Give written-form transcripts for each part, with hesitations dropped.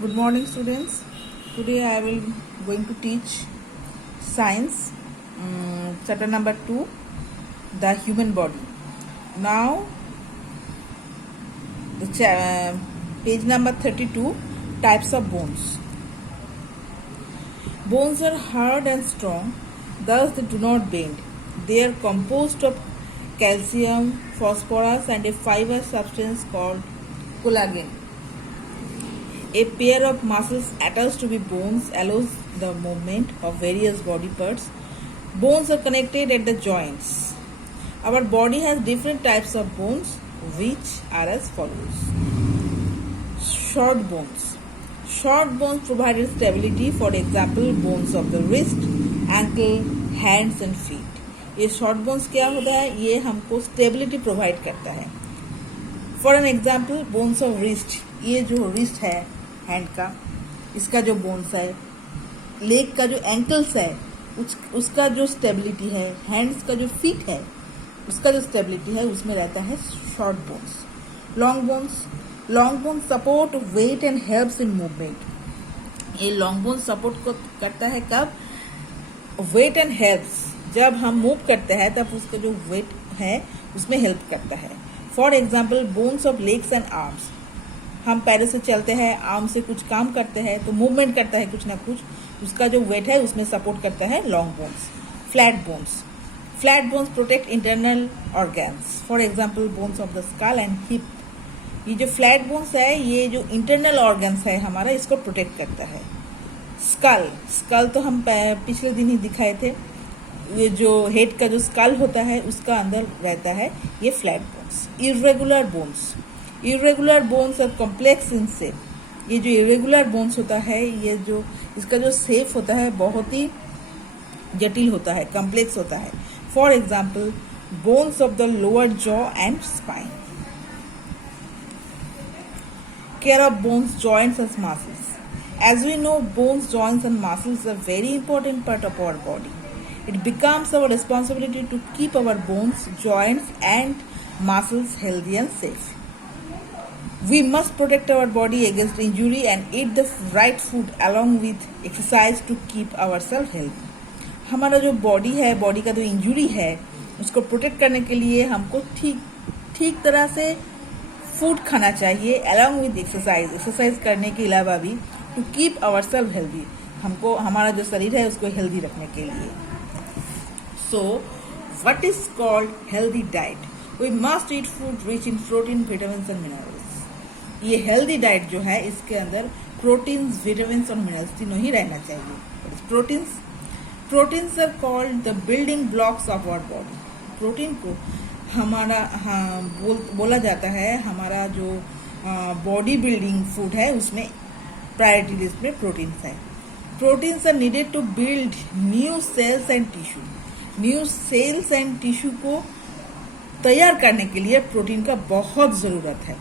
Good morning, students. Today I will going to teach science, chapter number 2, the human body. Now, page number 32, types of bones. Bones are hard and strong, thus they do not bend. They are composed of calcium, phosphorus, and a fiber substance called collagen. A pair of muscles attached to the bones allows the movement of various body parts. Bones are connected at the joints. Our body has different types of bones, which are as follows. Short bones. Short bones provide stability, for example, bones of the wrist, ankle, hands and feet. ये short bones क्या होता है? ये हमको stability provide करता है. For an example, bones of wrist, ये जो रिस्ट है हैंड का, इसका जो बोन्स है, लेग का जो एंकल्स है, उसका जो स्टेबिलिटी है, हैंड्स का जो फीट है, उसका जो स्टेबिलिटी है, उसमें रहता है short bones. Long bones support weight and helps in movement. ये लॉन्ग बोन्स सपोर्ट को करता है कब? वेट एंड हेल्प्स, जब हम मूव करते हैं तब उसका जो वेट है उसमें हेल्प करता है. For example, bones of legs and arms, हम पैरों से चलते हैं, आर्म से कुछ काम करते हैं, तो मूवमेंट करता है कुछ ना कुछ, उसका जो वेट है उसमें सपोर्ट करता है long bones. Flat bones protect internal organs. For example, bones of the skull and hip. ये जो फ्लैट बोन्स है, ये जो इंटरनल ऑर्गन्स है हमारा, इसको प्रोटेक्ट करता है. स्कल तो हम पिछले दिन ही दिखाए थे. ये जो हेड का जो स्कल होता है उसका अंदर रहता है ये फ्लैट बोन्स. इरेगुलर बोन्स और कॉम्प्लेक्स इन शेप. ये जो इरेगुलर बोन्स होता है, ये जो इसका जो शेप होता है बहुत ही जटिल होता है, कॉम्प्लेक्स होता है. For example, bones of the lower jaw and spine. Care of bones, joints and muscles. As we know, bones, joints and muscles are a very important part of our body. It becomes our responsibility to keep our bones, joints and muscles healthy and safe. We must protect our body against injury and eat the right food along with exercise to keep ourselves healthy. हमारा जो body है, body का जो injury है, उसको protect करने के लिए हमको ठीक तरह से फूड खाना चाहिए along with एक्सरसाइज करने के अलावा भी, to keep our self healthy. हमको हमारा जो शरीर है उसको हेल्दी रखने के लिए. So what is called healthy diet? We must eat food rich in protein, vitamins and minerals. ये हेल्दी डाइट जो है, इसके अंदर प्रोटीन्स, विटामिन्स और मिनरल्स तीनों ही रहना चाहिए. Proteins are called the building blocks of our body. Protein को हमारा बोला जाता है, हमारा जो बॉडी बिल्डिंग फूड है उसमें प्रायोरिटी लिस्ट में प्रोटीन्स है. Proteins are needed to build new cells and tissue. New cells and tissue को तैयार करने के लिए प्रोटीन का बहुत ज़रूरत है.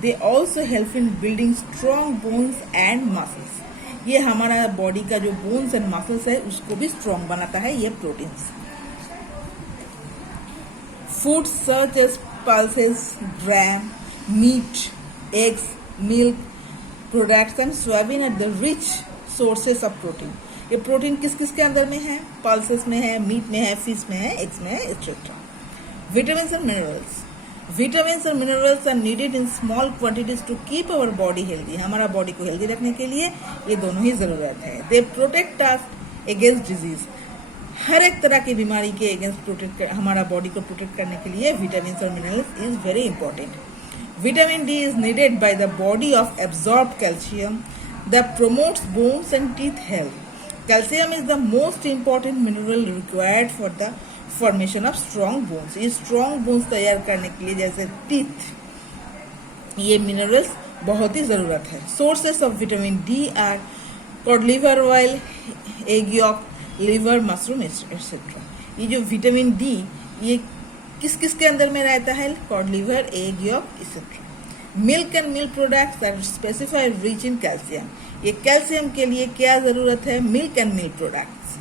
They also help in building strong bones and muscles. ये हमारा बॉडी का जो बोन्स एंड मसल्स है उसको भी स्ट्रॉन्ग बनाता है ये proteins. Food such as pulses, gram, meat, eggs, milk products and soybean are the rich sources of protein. ये प्रोटीन किस किस के अंदर में है? पल्सेस में है, मीट में है, फिश में है, एग्स में है, etcetera. Vitamins and minerals are needed in small quantities to keep our body healthy. हमारा बॉडी को हेल्दी रखने के लिए ये दोनों ही जरूरत है. They protect us against disease. हर एक तरह की बीमारी के अगेंस्ट हमारा बॉडी को प्रोटेक्ट करने के लिए विटामिन्स और minerals is very important. Vitamin D is needed by the body of absorbed calcium that promotes bones and teeth health. Calcium is the most important mineral required for the formation of strong bones. ये strong bones तैयार करने के लिए, जैसे teeth, ये minerals बहुत ही ज़रूरत है. Sources of vitamin D are cod liver oil, egg yolk, liver, mushroom, etc. ये जो vitamin D ये किस किस के अंदर में रहता है? Cod liver, egg yolk, et cetera. Milk and milk products are specified rich in calcium. ये कैल्शियम के लिए क्या जरूरत है? Milk and milk products.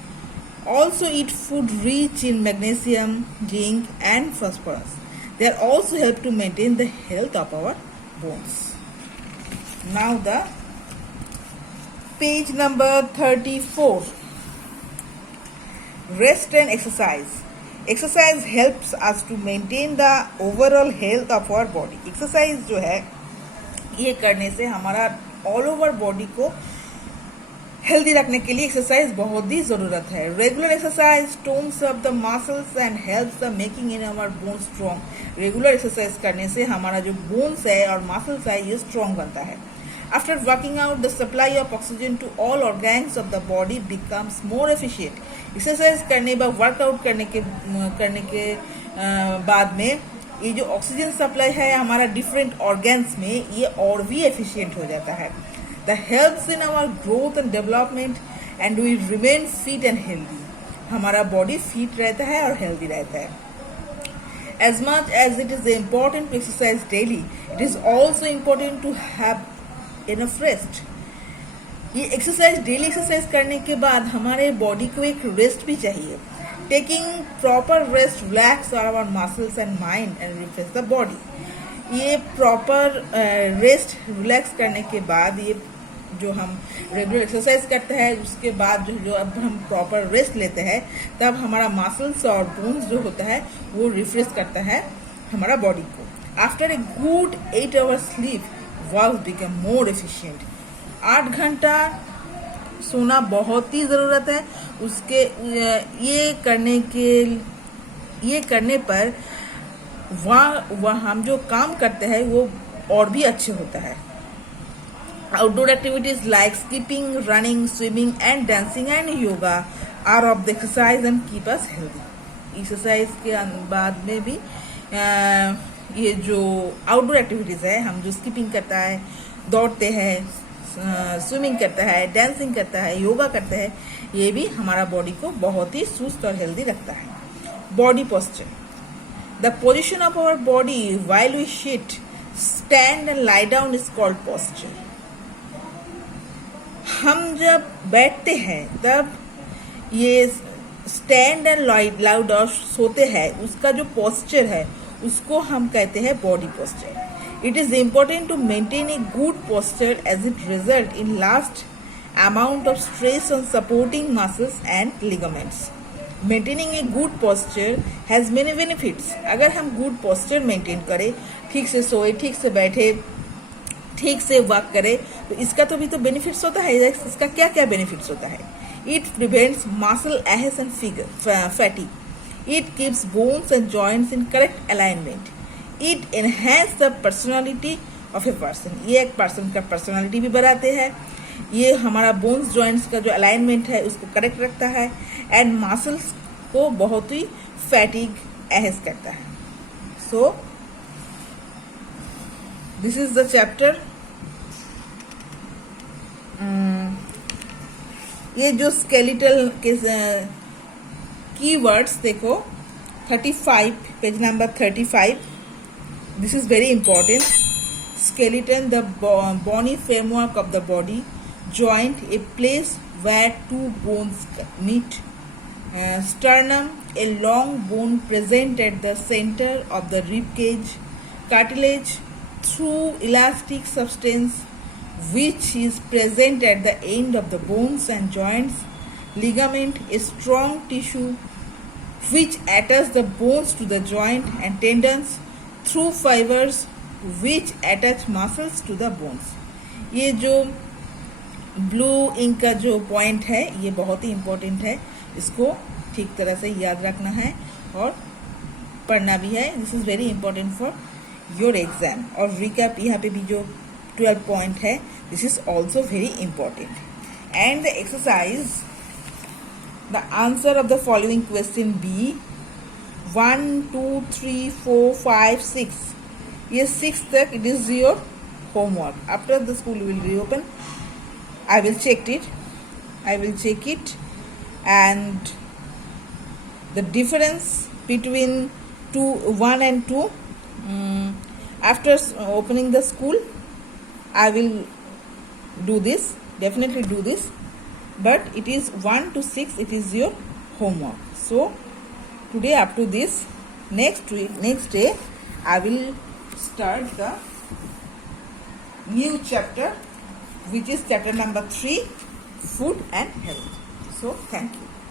Also eat food rich in magnesium, zinc and phosphorus. They are also help to maintain the health of our bones. Now the Page number 34. Rest and exercise. Exercise helps us to maintain the overall health of our body. Exercise जो है ये करने से हमारा all over body को healthy रखने के लिए एक्सरसाइज बहुत ही ज़रूरत है. Regular exercise tones up the muscles and helps the making in our bone strong. Regular exercise करने से हमारा जो बोन्स है और मसल्स है ये स्ट्रॉन्ग बनता है. After working out, the supply of oxygen to all organs of the body becomes more efficient. Exercise करने बाद वर्कआउट करने के बाद में ये जो ऑक्सीजन सप्लाई है हमारा डिफरेंट ऑर्गन्स में ये और भी एफिशिएंट हो जाता है. The helps in our growth and development and we remain fit and healthy. हमारा बॉडी फिट रहता है और हेल्दी रहता है. As much as it is important to exercise daily, it is also important to have enough rest. ये exercise daily exercise करने के बाद हमारे बॉडी को एक रेस्ट भी चाहिए. Taking proper rest relax our muscles and mind and refresh the body. ये प्रॉपर रेस्ट रिलैक्स करने के बाद ये जो हम रेगुलर एक्सरसाइज करते हैं उसके बाद जो अब हम प्रॉपर रेस्ट लेते हैं तब हमारा मसल्स और बोन्स जो होता है वो रिफ्रेश करता है हमारा बॉडी को. After a good 8 hours sleep work become more efficient. 8 घंटा सोना बहुत ही ज़रूरत है. उसके ये करने पर वह हम जो काम करते हैं वो और भी अच्छे होता है. Outdoor activities like skipping, running, swimming and dancing and yoga are of the exercise and keep us healthy. Exercise के बाद में भी ये जो आउटडोर एक्टिविटीज़ है हम जो स्कीपिंग करता है, दौड़ते हैं, स्विमिंग करता है, डांसिंग करता है, योगा करता है, ये भी हमारा बॉडी को बहुत ही सुस्त और हेल्दी रखता है. Body posture. The position of our body while we sit, stand and lie down is called posture. हम जब बैठते हैं तब ये स्टैंड एंड लाई डाउन सोते हैं उसका जो पोस्चर है उसको हम कहते हैं body posture. It is important to maintain a good posture as it results in large amount of stress on supporting muscles and ligaments. Maintaining a good posture has many benefits. अगर हम good posture maintain करें, ठीक से सोए, ठीक से बैठे, ठीक से वर्क करें तो इसका तो भी तो बेनिफिट्स होता है. इसका क्या क्या बेनिफिट्स होता है? It prevents muscle aches and fatigue. It keeps bones and joints in correct alignment. It enhances the personality of a person. ये एक पर्सन का पर्सनालिटी भी बढ़ाते हैं. ये हमारा बोन्स जॉइंट्स का जो अलाइनमेंट है उसको करेक्ट रखता है एंड मसल्स को बहुत ही फैटिग एहस करता है. So this is the chapter. ये जो स्केलेटल के कीवर्ड्स देखो 35 page number 35. This is very important. Skeleton, the bony framework of the body. Joint, a place where two bones meet. Sternum, a long bone present at the center of the rib cage. Cartilage, through elastic substance which is present at the end of the bones and joints. Ligament, a strong tissue which attaches the bones to the joint and tendons. Through fibers which attach muscles to the bones. ये जो blue ink का जो point है ये बहुत ही important है. इसको ठीक तरह से याद रखना है और पढ़ना भी है. This is very important for your exam. और रिकैप यहाँ पे भी जो 12 पॉइंट है this is also very important. And the exercise, the answer of the following question B 1, 2, 3, 4, 5, 6. ये 6 तक it is your homework. After the school will reopen, I will check it and the difference between 1 and 2 after opening the school I will do this, definitely do this, but it is 1 to 6 it is your homework. So today up to this, next day I will start the new chapter which is chapter number 3 food and health. So thank you.